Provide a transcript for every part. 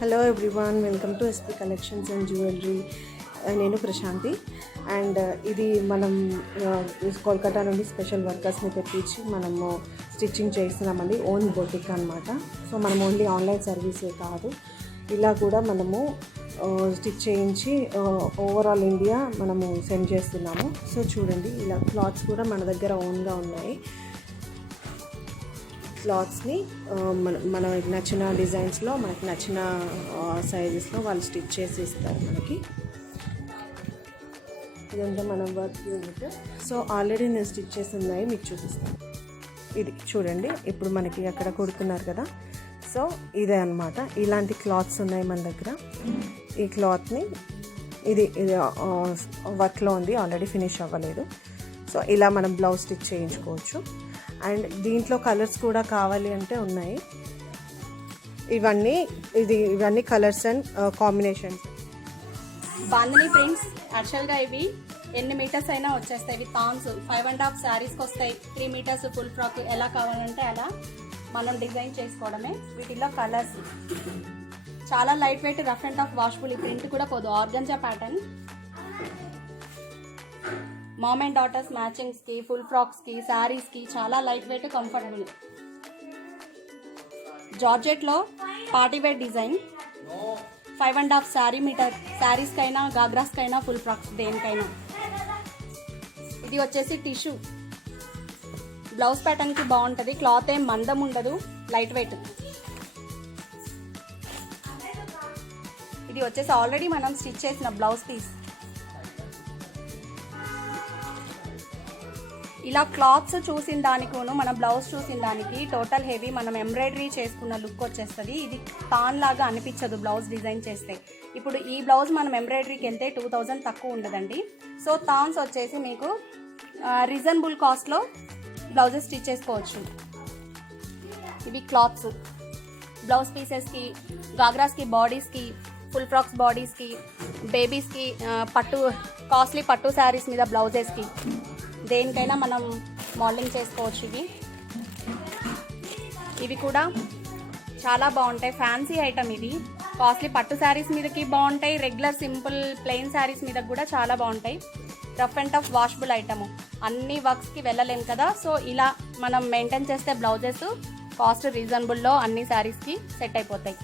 Hello everyone, welcome to SP collections and jewellery. నేను Prashanti. And ఇది మనం కోల్కతా నుండి స్పెషల్ వర్కర్స్ని తెప్పించి మనము స్టిచ్చింగ్ చేస్తున్నామండి. ఓన్ బొటిక్ అనమాట. సో మనం ఓన్లీ ఆన్లైన్ సర్వీసే కాదు, ఇలా కూడా మనము స్టిచ్ చేయించి ఓవరాల్ ఇండియా మనము సెండ్ చేస్తున్నాము. సో చూడండి, ఇలా క్లాత్స్ కూడా మన దగ్గర ఓన్గా ఉన్నాయి. క్లాత్స్ని మనకి నచ్చిన డిజైన్స్లో, మనకి నచ్చిన సైజెస్లో వాళ్ళు స్టిచ్ చేసి ఇస్తారు మనకి. ఇదంతా మనం వర్క్ యూనిట్. సో ఆల్రెడీ నేను స్టిచ్ చేసి ఉన్నాయి, మీకు చూపిస్తాను. ఇది చూడండి, ఇప్పుడు మనకి అక్కడ కుడుతున్నారు కదా. సో ఇదే అన్నమాట. ఇలాంటి క్లాత్స్ ఉన్నాయి మన దగ్గర. ఈ క్లాత్ని ఇది వర్క్లో ఉంది, ఆల్రెడీ ఫినిష్ అవ్వలేదు. సో ఇలా మనం బ్లౌజ్ స్టిచ్ చేయించుకోవచ్చు. అండ్ దీంట్లో కలర్స్ కూడా కావాలి అంటే ఉన్నాయి. ఇవన్నీ colours and combinations. Bandhani prints యాక్చువల్గా ఇవి ఎన్ని మీటర్స్ అయినా వచ్చేస్తాయి. ఇవి థాన్స్ 5.5 శారీస్కి వస్తాయి. 3 మీటర్స్ ఫుల్ ఫ్రాక్ ఎలా కావాలంటే అలా మనం డిజైన్ చేసుకోవడమే. వీటిల్లో కలర్స్ చాలా light weight, rough and tough, washable. ఈ ప్రింట్ కూడా పోదు. Organza pattern, mom and daughters మ్యాచింగ్స్కి, ఫుల్ ఫ్రాక్స్కి, శారీస్కి చాలా లైట్ వెయిట్, కంఫర్టబుల్. జార్జెట్లో party wear design, 5.5 sari metre. శారీస్కైనా, గాగ్రాస్కైనా, ఫుల్ ఫ్రాక్స్ దేనికైనా. ఇది వచ్చేసి టిష్యూ బ్లౌజ్ ప్యాటర్న్కి బాగుంటుంది. క్లాత్ ఏం మందం ఉండదు, లైట్ వెయిట్. ఇది వచ్చేసి ఆల్రెడీ మనం స్టిచ్ చేసిన బ్లౌజ్ పీస్. ఇలా క్లాత్స్ చూసిన దానికిను మన బ్లౌజ్ చూసిన దానికి టోటల్ హెవీ, మనం ఎంబ్రాయిడరీ చేసుకున్న లుక్ వచ్చేస్తుంది. ఇది తాన్ లాగా అనిపించదు బ్లౌజ్ డిజైన్ చేస్తే. ఇప్పుడు ఈ బ్లౌజ్ మనం ఎంబ్రాయిడరీకి వెళ్తే 2000 తక్కువ ఉండదండి. సో తాన్స్ వచ్చేసి మీకు రీజనబుల్ కాస్ట్లో బ్లౌజెస్ స్టిచ్ చేసుకోవచ్చు. ఇవి క్లాత్స్ బ్లౌజ్ పీసెస్కి, గాగ్రాస్కి, బాడీస్కి, ఫుల్ ఫ్రాక్స్ బాడీస్కి, బేబీస్కి, కాస్ట్లీ పట్టు శారీస్ మీద బ్లౌజెస్కి, దేనికైనా మనం మోడలింగ్ చేసుకోవచ్చు. ఇవి కూడా చాలా బాగుంటాయి. ఫ్యాన్సీ ఐటమ్ ఇది. కాస్ట్లీ పట్టు శారీస్ మీదకి బాగుంటాయి, రెగ్యులర్ సింపుల్ ప్లెయిన్ శారీస్ మీద కూడా చాలా బాగుంటాయి. Rough and tough, washable item. అన్ని వర్క్స్కి వెళ్ళలేము కదా. సో ఇలా మనం మెయింటైన్ చేస్తే బ్లౌజెస్ కాస్ట్ రీజనబుల్లో అన్ని శారీస్కి సెట్ అయిపోతాయి.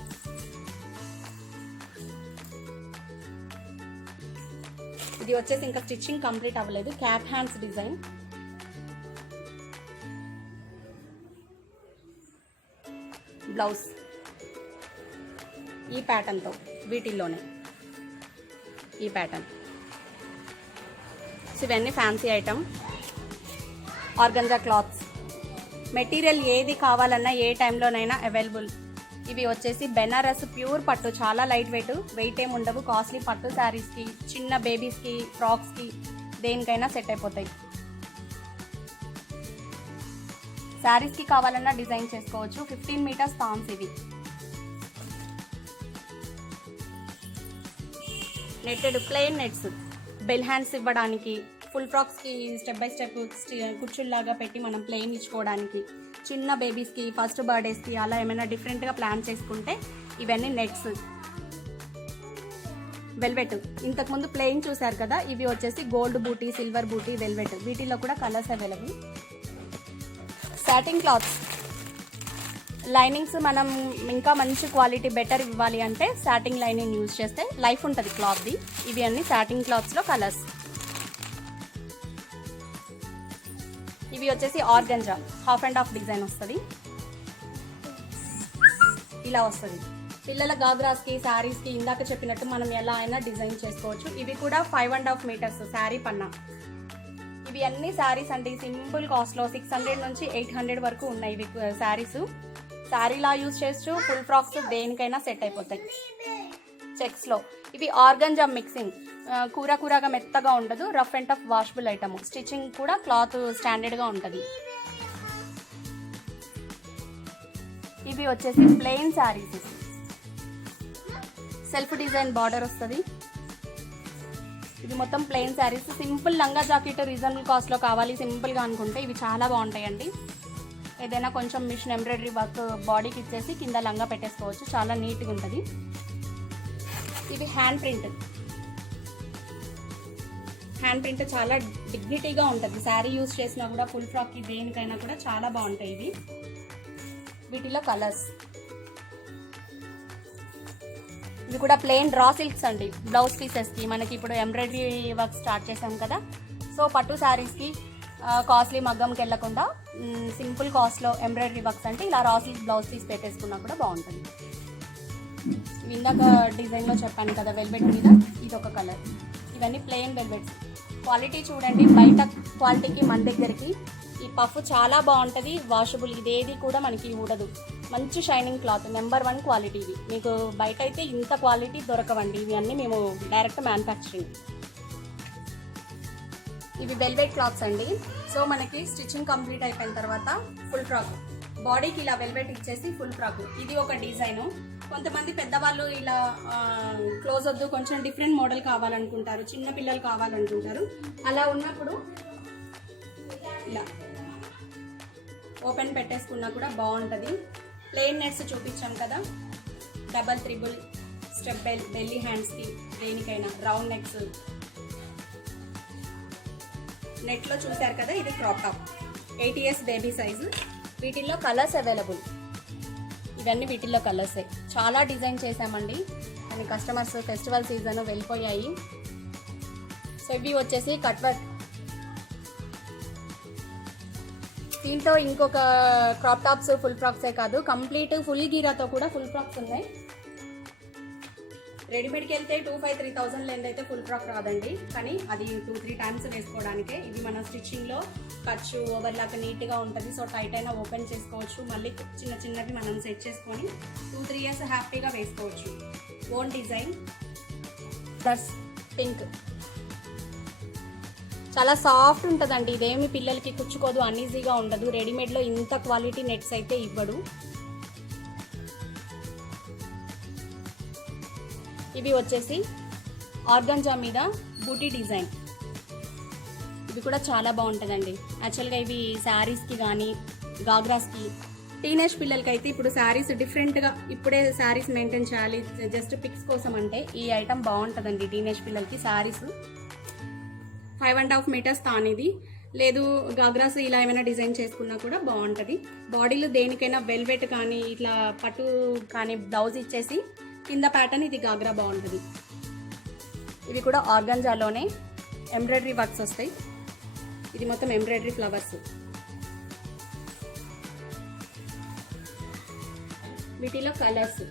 ఇది వచ్చేసి ఇంకా స్టిచ్చింగ్ కంప్లీట్ అవ్వలేదు. క్యాప్ హ్యాండ్స్ డిజైన్, బ్లౌజ్ ఈ ప్యాటర్న్తో, వీటిల్లోనే ఈ ప్యాటర్న్. సో ఇవన్నీ fancy item. Organza clothes, material ఏది కావాలన్నా ఏ టైంలోనైనా అవైలబుల్. ఇవి వచ్చేసి బెనారస్ ప్యూర్ పట్టు, చాలా లైట్ వెయిట్, వెయిట్ ఏమి ఉండవు. కాస్ట్లీ పట్టు శారీస్కి, చిన్న బేబీస్కి, ఫ్రాక్స్కి, దేనికైనా సెట్ అయిపోతాయి. శారీస్కి కావాలన్నా డిజైన్ చేసుకోవచ్చు. 15 మీటర్స్ థాన్స్. ఇవి netted plain nets, bell hands ఇవ్వడానికి, ఫుల్ ఫ్రాక్స్కి స్టెప్ బై స్టెప్ కుర్చీల్లాగా పెట్టి మనం ప్లెయిన్ ఇచ్చుకోవడానికి, చిన్న బేబీస్కి, ఫస్ట్ బర్త్డేస్కి అలా ఏమైనా డిఫరెంట్గా ప్లాన్ చేసుకుంటే ఇవన్నీ నెట్స్. వెల్వెట్, ఇంతకుముందు ప్లెయిన్ చూసారు కదా, ఇవి వచ్చేసి గోల్డ్ బూటీ, సిల్వర్ బూటీ, వెల్వెట్. వీటిలో కూడా colours available. Satin clothes, linings మనం ఇంకా మంచి క్వాలిటీ బెటర్ ఇవ్వాలి అంటే సాటిన్ లైనింగ్ యూజ్ చేస్తే లైఫ్ ఉంటుంది క్లాత్ది. ఇవి అన్ని సాటిన్ క్లాత్స్లో కలర్స్. ఇవి వచ్చేసి organza, half and half design వస్తుంది. ఇలా వస్తుంది. పిల్లల గాగ్రాస్కి, శారీస్కి ఇందాక చెప్పినట్టు మనం ఎలా అయినా డిజైన్ చేసుకోవచ్చు. ఇవి కూడా 5.5 మీటర్స్ శారీ పన్నా. ఇవి అన్ని శారీస్ అండి. సింపుల్ కాస్ట్లో 600 నుంచి 800 వరకు ఉన్నాయి ఇవి శారీస్. శారీలా యూజ్ చేస్తూ ఫుల్ ఫ్రాక్స్ దేనికైనా సెట్ అయిపోతాయి. చెక్స్లో ఇవి ఆర్గంజా మిక్సింగ్, కూరగా మెత్తగా ఉండదు. Rough and tough, washable item. Stitching కూడా క్లాత్ స్టాండర్డ్గా ఉంటుంది. ఇవి వచ్చేసి plain saris, self design border వస్తుంది. ఇది మొత్తం ప్లెయిన్ శారీస్. సింపుల్ లంగా జాకెట్ రీజనబుల్ కాస్ట్లో కావాలి సింపుల్గా అనుకుంటే ఇవి చాలా బాగుంటాయండి. ఏదైనా కొంచెం మిషన్ ఎంబ్రాయిడరీ వర్క్ బాడీకి ఇచ్చేసి కింద లంగా పెట్టేసుకోవచ్చు, చాలా నీట్గా ఉంటుంది. ఇవి హ్యాండ్ ప్రింట్ చాలా డిగ్నిటీగా ఉంటుంది. శారీ యూజ్ చేసినా కూడా ఫుల్ ఫ్రాక్కి దేనికైనా కూడా చాలా బాగుంటాయి ఇవి. వీటిలో కలర్స్ ఇవి కూడా ప్లెయిన్ రా సిల్క్స్ అండి. బ్లౌజ్ పీసెస్కి మనకి ఇప్పుడు ఎంబ్రాయిడరీ వర్క్ స్టార్ట్ చేసాం కదా, సో పట్టు శారీస్కి కాస్ట్లీ మగ్గంకి వెళ్ళకుండా సింపుల్ కాస్ట్లో ఎంబ్రాయిడరీ వర్క్స్ అంటే ఇలా రా సిల్క్ బ్లౌజ్ పీస్ పెట్టేసుకున్నా కూడా బాగుంటుంది. ఇందాక డిజైన్లో చెప్పాను కదా వెల్వెట్ మీద, ఇది ఒక కలర్. ఇవన్నీ ప్లెయిన్ వెల్వెట్స్. క్వాలిటీ చూడండి, బయట క్వాలిటీకి మన దగ్గరికి ఈ పఫ్ చాలా బాగుంటుంది. వాషబుల్, ఇదేది కూడా మనకి ఊడదు. మంచి షైనింగ్ క్లాత్, నెంబర్ 1 క్వాలిటీ. ఇవి మీకు బయట అయితే ఇంత క్వాలిటీ దొరకవండి. ఇవి అన్నీ మేము డైరెక్ట్ మ్యానుఫ్యాక్చరింగ్. ఇవి వెల్వెట్ క్లాత్స్ అండి. సో మనకి స్టిచ్చింగ్ కంప్లీట్ అయిపోయిన తర్వాత ఫుల్ ఫ్రాక్, బాడీకి ఇలా వెల్వెట్ ఇచ్చేసి ఫుల్ ఫ్రాక్. ఇది ఒక డిజైను. కొంతమంది పెద్దవాళ్ళు ఇలా క్లోజ్ వద్దు, కొంచెం డిఫరెంట్ మోడల్ కావాలనుకుంటారు, చిన్న పిల్లలు కావాలనుకుంటారు. అలా ఉన్నప్పుడు ఇలా ఓపెన్ పెట్టేసుకున్నా కూడా బాగుంటుంది. ప్లెయిన్ నెట్స్ చూపించాం కదా, డబల్ త్రిబుల్ స్టెప్ బెల్లీ హ్యాండ్స్కి దేనికైనా, రౌండ్ నెక్స్. నెట్లో చూసారు కదా, ఇది crop top 8 years baby size. వీటిల్లో కలర్స్ అవైలబుల్. ఇవన్నీ వీటిల్లో కలర్సే. చాలా డిజైన్ చేసామండి, కానీ కస్టమర్స్ ఫెస్టివల్ సీజన్ వెళ్ళిపోయాయి. సో ఇవి వచ్చేసి కట్ వర్క్. దీంట్లో ఇంకొక క్రాప్ టాప్స్ ఫుల్ ఫ్రాక్సే కాదు, కంప్లీట్ ఫుల్ గీరాతో కూడా ఫుల్ ఫ్రాక్స్ ఉన్నాయి. రెడీమేడ్కి వెళ్తే 2,500-3,000 లెంత్ అయితే ఫుల్ ఫ్రాక్ రాదండి, కానీ అది 2-3 టైమ్స్ వేసుకోవడానికే. ఇది మన స్టిచ్చింగ్లో ఖర్చు ఓవర్లాక్ నీట్గా ఉంటుంది. సో టైట్ అయినా ఓపెన్ చేసుకోవచ్చు, మళ్ళీ చిన్న చిన్నవి మనం సెట్ చేసుకొని 2-3 years హ్యాపీగా వేసుకోవచ్చు. ఓన్ డిజైన్ ప్లస్ పింక్, చాలా సాఫ్ట్ ఉంటుందండి. ఇదేమి పిల్లలకి కుచ్చుకోదు, అన్ఈజీగా ఉండదు. రెడీమేడ్లో ఇంత క్వాలిటీ నెట్స్ అయితే ఇవ్వడు. ఇవి వచ్చేసి ఆర్గంజా మీద బూటీ డిజైన్. ఇవి కూడా చాలా బాగుంటుందండి. యాక్చువల్గా ఇవి శారీస్కి కానీ గాగ్రాస్కి, టీనేజ్ పిల్లలకి అయితే ఇప్పుడు శారీస్ డిఫరెంట్గా ఇప్పుడే శారీస్ మెయింటైన్ చేయాలి జస్ట్ పిక్స్ కోసం అంటే ఈ ఐటమ్ బాగుంటుందండి. టీనేజ్ పిల్లలకి శారీస్ 5.5 meters తానిది, లేదు గాగ్రాస్ ఇలా ఏమైనా డిజైన్ చేసుకున్నా కూడా బాగుంటుంది. బాడీలో దేనికైనా వెల్వెట్ కానీ ఇట్లా పట్టు కానీ బ్లౌజ్ ఇచ్చేసి కింద ప్యాటర్న్ ఇది గాగ్రా బాగుంటుంది. ఇది కూడా ఆర్గంజాలోనే ఎంబ్రాయిడరీ వర్క్స్ వస్తాయి. ఇది మొత్తం ఎంబ్రాయిడరీ ఫ్లవర్స్. వీటిలో కలర్స్.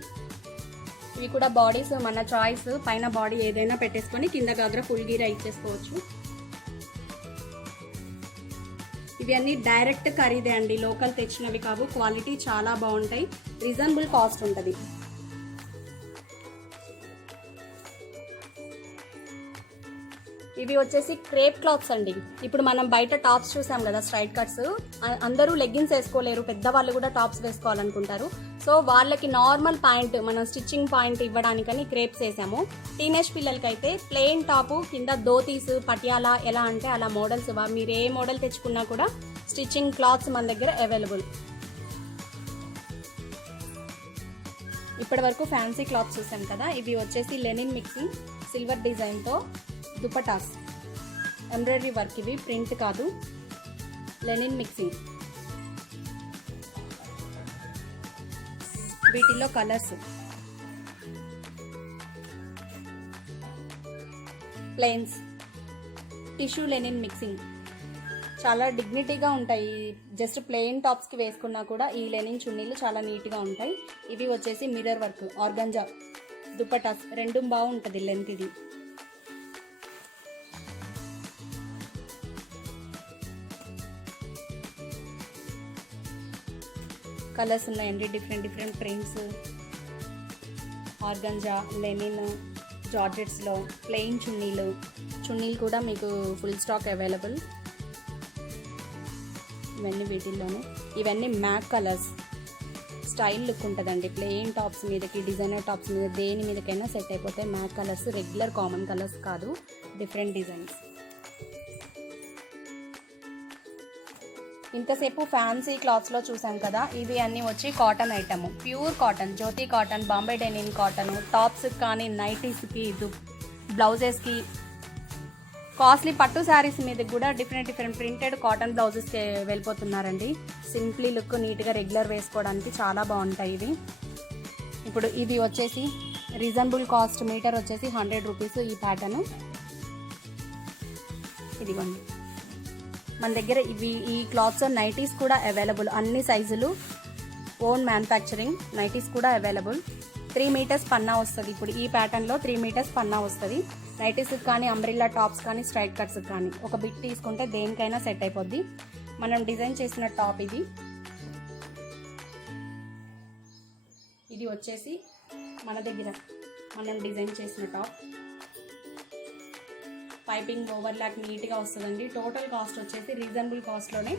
ఇవి కూడా బాడీస్ మన చాయిస్, పైన బాడీ ఏదైనా పెట్టేసుకొని కింద గాగ్రా ఫుల్ గీరా ఇచ్చేసుకోవచ్చు. ఇవి అన్నీ డైరెక్ట్ ఖరీదే అండి, లోకల్ తెచ్చినవి కావు. క్వాలిటీ చాలా బాగుంటాయి, రీజనబుల్ కాస్ట్ ఉంటుంది. ఇవి వచ్చేసి క్రేప్ క్లాత్స్ అండి. ఇప్పుడు మనం బయట టాప్స్ చూసాం కదా స్ట్రైట్ కట్స్, అందరూ లెగ్గిన్స్ వేసుకోలేరు, పెద్దవాళ్ళు కూడా టాప్స్ వేసుకోవాలనుకుంటారు. సో వాళ్ళకి నార్మల్ పాయింట్, మనం స్టిచ్చింగ్ పాయింట్ ఇవ్వడానికని క్రేప్స్ వేసాము. టీనేజ్ పిల్లలకి అయితే ప్లెయిన్ టాపు కింద ధోతీస్ పటియాలా ఎలా అంటే అలా మోడల్స్, మీరు ఏ మోడల్ తెచ్చుకున్నా కూడా స్టిచ్చింగ్ క్లాత్స్ మన దగ్గర అవైలబుల్. ఇప్పటి వరకు ఫ్యాన్సీ క్లాత్స్ చూసాం కదా, ఇవి వచ్చేసి లెనిన్ మిక్సింగ్ సిల్వర్ డిజైన్తో దుపటాస్, ఎంబ్రాయిడరీ వర్క్. ఇవి ప్రింట్ కాదు, లెనిన్ మిక్సింగ్. వీటిల్లో colours plains, tissue linen mixing. చాలా డిగ్నిటీగా ఉంటాయి. జస్ట్ ప్లెయిన్ టాప్స్కి వేసుకున్నా కూడా ఈ లెనిన్ చున్నీలు చాలా నీట్గా ఉంటాయి. ఇవి వచ్చేసి మిర్రర్ వర్క్ ఆర్గంజా దుపటాస్, రెండు బాగుంటుంది లెంత్. ఇది కలర్స్ ఉన్నాయండి, డిఫరెంట్ ప్రింట్స్. ఆర్గంజా, లెనిన్, జార్జెట్స్లో ప్లెయిన్ చున్నీలు కూడా మీకు ఫుల్ స్టాక్ అవైలబుల్. ఇవన్నీ వీటిల్లోనే. ఇవన్నీ మ్యాక్ కలర్స్, స్టైల్ లుక్ ఉంటుందండి. ప్లెయిన్ టాప్స్ మీదకి, డిజైనర్ టాప్స్ మీద, దేని మీదకైనా సెట్ అయిపోతాయి. మ్యాక్ కలర్స్, రెగ్యులర్ కామన్ కలర్స్ కాదు, డిఫరెంట్ డిజైన్స్. ఇంతసేపు ఫ్యాన్సీ క్లాత్స్లో చూసాం కదా, ఇవి అన్నీ వచ్చి cotton item, pure cotton, Jyoti cotton, Bombay denim cotton, tops కానీ నైటీస్కి, బ్లౌజెస్కి, కాస్ట్లీ పట్టు శారీస్ మీద కూడా different printed cotton బ్లౌజెస్కి వెళ్ళిపోతున్నారండి. Simply look, నీట్గా రెగ్యులర్ వేసుకోవడానికి చాలా బాగుంటాయి ఇవి. ఇప్పుడు ఇది వచ్చేసి రీజనబుల్ కాస్ట్, మీటర్ వచ్చేసి 100 రూపీస్ ఈ ప్యాటర్న్. ఇదిగోండి మన దగ్గర ఈ క్లాత్స్ నైటీస్ కూడా అవైలబుల్, అన్ని సైజులు, ఓన్ మ్యానుఫ్యాక్చరింగ్ నైటీస్ కూడా అవైలబుల్. 3 మీటర్స్ పన్నా వస్తుంది. ఇప్పుడు ఈ ప్యాటర్న్లో 3 మీటర్స్ పన్నా వస్తుంది. నైటీస్కి కానీ, అంబ్రిల్లా టాప్స్ కానీ, స్ట్రైట్ కట్స్కి కానీ ఒక బిట్ తీసుకుంటే దేనికైనా సెట్ అయిపోద్ది. మనం డిజైన్ చేసిన టాప్ ఇది. ఇది వచ్చేసి మన దగ్గర మనం డిజైన్ చేసిన టాప్. పైపింగ్ ఓవర్లాక్ నీట్గా వస్తుందండి. టోటల్ కాస్ట్ వచ్చేసి రీజనబుల్ కాస్ట్లోనే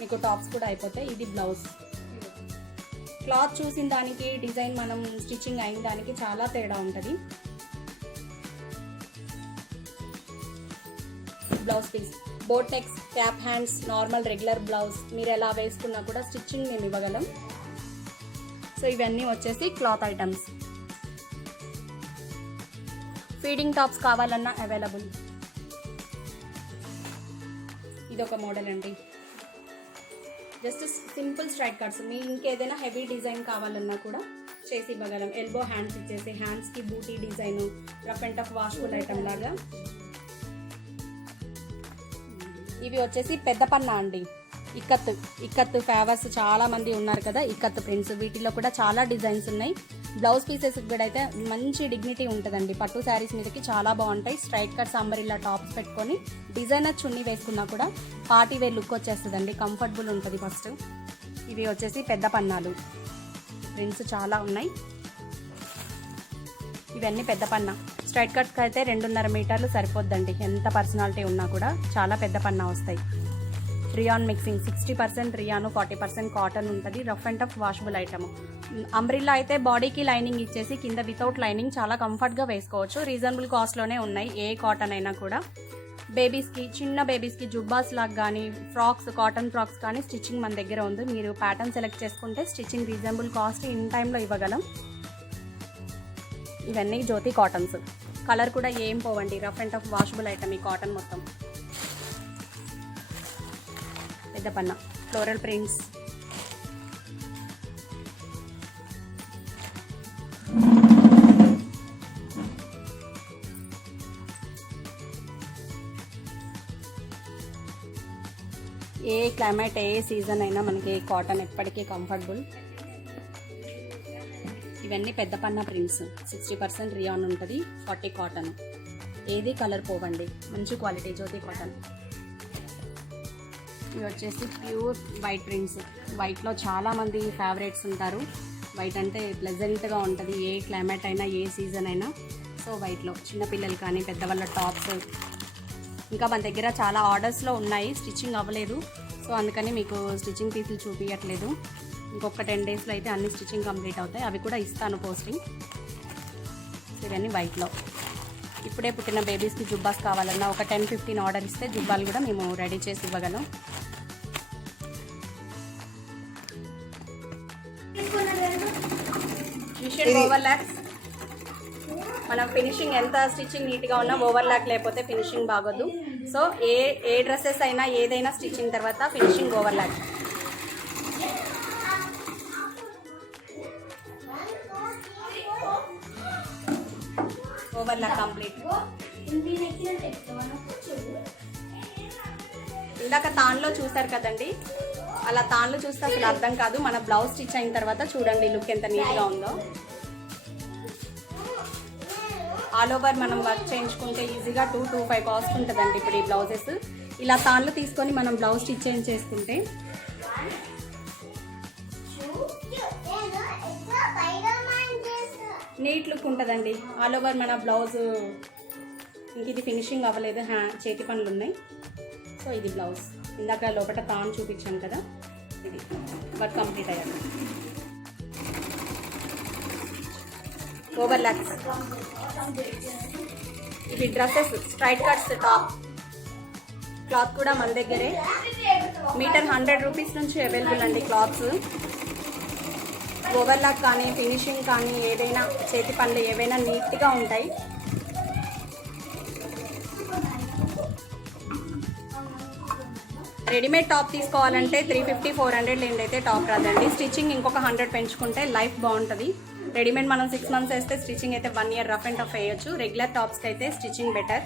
మీకు టాప్స్ కూడా అయిపోతాయి. ఇది బ్లౌజ్. క్లాత్ చూసిన దానికి, డిజైన్ మనం స్టిచ్చింగ్ అయిన దానికి చాలా తేడా ఉంటుంది. Blouse piece, boat necks, cap hands, normal regular blouse మీరు ఎలా వేసుకున్నా కూడా స్టిచ్చింగ్ మేము ఇవ్వగలం. సో ఇవన్నీ వచ్చేసి క్లాత్ ఐటమ్స్. ఫీడింగ్ టాప్స్ కావాలన్నా అవైలబుల్. ఇది ఒక మోడల్ అండి, జస్ట్ సింపుల్ స్ట్రైట్ కట్స్. మీ ఇంకేదైనా హెవీ డిజైన్ కావాలన్నా కూడా చేసి ఇవ్వగలం. ఎల్బో హ్యాండ్స్ ఇచ్చేసి హ్యాండ్స్కి బూటీ design, rough and tough washable item లాగా. ఇవి వచ్చేసి పెద్ద పన్నా అండి, ఇక్కత్తు ఫ్యావర్స్ చాలా మంది ఉన్నారు కదా, ఇక్కత్తు ప్రింట్స్. వీటిలో కూడా చాలా డిజైన్స్ ఉన్నాయి. బ్లౌజ్ పీసెస్ కూడా అయితే మంచి డిగ్నిటీ ఉంటుందండి. పట్టు శారీస్ మీదకి చాలా బాగుంటాయి. స్ట్రైట్ కట్స్, అంబరిల్లా టాప్స్ పెట్టుకొని డిజైనర్ చున్నీ వేసుకున్నా కూడా పార్టీ వేర్ లుక్ వచ్చేస్తుందండి. కంఫర్టబుల్ ఉంటుంది. ఫస్ట్ ఇవి వచ్చేసి పెద్ద పన్నాలు, ప్రింట్స్ చాలా ఉన్నాయి. ఇవన్నీ పెద్ద పన్నా. స్ట్రైట్ కట్స్కి అయితే 2.5 మీటర్లు సరిపోద్దండి. ఎంత పర్సనాలిటీ ఉన్నా కూడా చాలా పెద్ద పన్నా వస్తాయి. రియాన్ మిక్సింగ్, 60% రియాను, 40% కాటన్ ఉంటుంది. Rough and tough washable item. Umbrella అయితే బాడీకి లైనింగ్ ఇచ్చేసి కింద వితౌట్ లైనింగ్ చాలా కంఫర్ట్గా వేసుకోవచ్చు. రీజనబుల్ కాస్ట్లోనే ఉన్నాయి. ఏ కాటన్ అయినా కూడా. బేబీస్కి, చిన్న బేబీస్కి జుబ్బాస్ లాగా కానీ, ఫ్రాక్స్, కాటన్ ఫ్రాక్స్ కానీ స్టిచ్చింగ్ మన దగ్గర ఉంది. మీరు ప్యాటర్న్ సెలెక్ట్ చేసుకుంటే స్టిచ్చింగ్ రీజనబుల్ కాస్ట్ ఇన్ టైంలో ఇవ్వగలం. ఇవన్నీ జ్యోతి కాటన్స్. కలర్ కూడా ఏం పోవండి. Rough and tough washable item ఈ కాటన్ మొత్తం. పెద్ద పన్నా, ఫ్లోరల్ ప్రింట్స్. ఏ క్లైమేట్, ఏ సీజన్ అయినా మనకి కాటన్ ఎప్పటికీ కంఫర్టబుల్. ఇవన్నీ పెద్ద పన్నా ప్రింట్స్. 60% రియాన్ ఉంటుంది, 40 కాటన్. ఏది కలర్ పోవండి. మంచి క్వాలిటీ జ్యోతి కాటన్. ఇవి వచ్చేసి ప్యూర్ వైట్ ప్రింట్స్. వైట్లో చాలామంది ఫేవరెట్స్ ఉంటారు. వైట్ అంటే ప్లెజెంట్గా ఉంటుంది. ఏ క్లైమేట్ అయినా, ఏ సీజన్ అయినా. సో వైట్లో చిన్నపిల్లలు కానీ, పెద్దవాళ్ళ టాప్స్. ఇంకా మన దగ్గర చాలా ఆర్డర్స్లో ఉన్నాయి, స్టిచ్చింగ్ అవ్వలేదు. సో అందుకని మీకు స్టిచ్చింగ్ పీసులు చూపించట్లేదు. ఇంకొక 10 డేస్లో అయితే అన్ని స్టిచ్చింగ్ కంప్లీట్ అవుతాయి. అవి కూడా ఇస్తాను పోస్టింగ్. సో ఇవన్నీ వైట్లో. ఇప్పుడే పుట్టిన బేబీస్కి జుబ్బాస్ కావాలన్నా ఒక 10-15 ఆర్డర్ ఇస్తే జుబ్బాలు కూడా మేము రెడీ చేసి ఇవ్వగలం. మిషన్ ఓవర్లాక్స్. మనం ఫినిషింగ్ ఎంత స్టిచ్చింగ్ నీట్గా ఉన్నా ఓవర్లాక్ లేకపోతే ఫినిషింగ్ బాగోదు. సో ఏ డ్రెస్సెస్ అయినా ఏదైనా స్టిచ్చింగ్ తర్వాత ఫినిషింగ్ ఓవర్లాక్. Overlock complete. ఇందాక తాన్లో చూసారు కదండి, అలా తాన్లు చూస్తే అసలు అర్థం కాదు. మన బ్లౌజ్ స్టిచ్ అయిన తర్వాత చూడండి లుక్ ఎంత నీట్గా ఉందో. ఆల్ ఓవర్ మనం వర్క్ చేయించుకుంటే ఈజీగా 2-5 కాస్ట్ ఉంటుందండి. ఇప్పుడు ఈ బ్లౌజెస్ ఇలా తాన్లు తీసుకొని మనం బ్లౌజ్ స్టిచ్ చేసుకుంటే నీట్ లుక్ ఉంటుందండి. ఆల్ ఓవర్ మన బ్లౌజ్. ఇంక ఇది ఫినిషింగ్ అవ్వలేదు, చేతి పనులు ఉన్నాయి. సో ఇది బ్లౌజ్. ఇందాక లోపల తాన్ చూపించాను కదా, ఇది వర్క్ కంప్లీట్ అయ్యాక. ఓవర్లాక్స్. ఇవి dresses, straight cuts top. Cloth కూడా మన దగ్గరే మీటర్ 100 రూపీస్ నుంచి అవైలబుల్ అండి క్లాత్స్. ఓవర్లాక్ కానీ ఫినిషింగ్ కానీ ఏదైనా చేతి పనులు ఏవైనా నీట్గా ఉంటాయి. రెడీమేడ్ టాప్ తీసుకోవాలంటే 350-400 లేని అయితే టాప్ రాదండి. స్టిచ్చింగ్ ఇంకొక 100 పెంచుకుంటే లైఫ్ బాగుంటుంది. రెడీమేడ్ మనం 6 months వేస్తే స్టిచ్చింగ్ అయితే 1 year రఫ్ అండ్ టఫ్ వేయచ్చు. రెగ్యులర్ టాప్స్కి అయితే స్టిచ్చింగ్ బెటర్.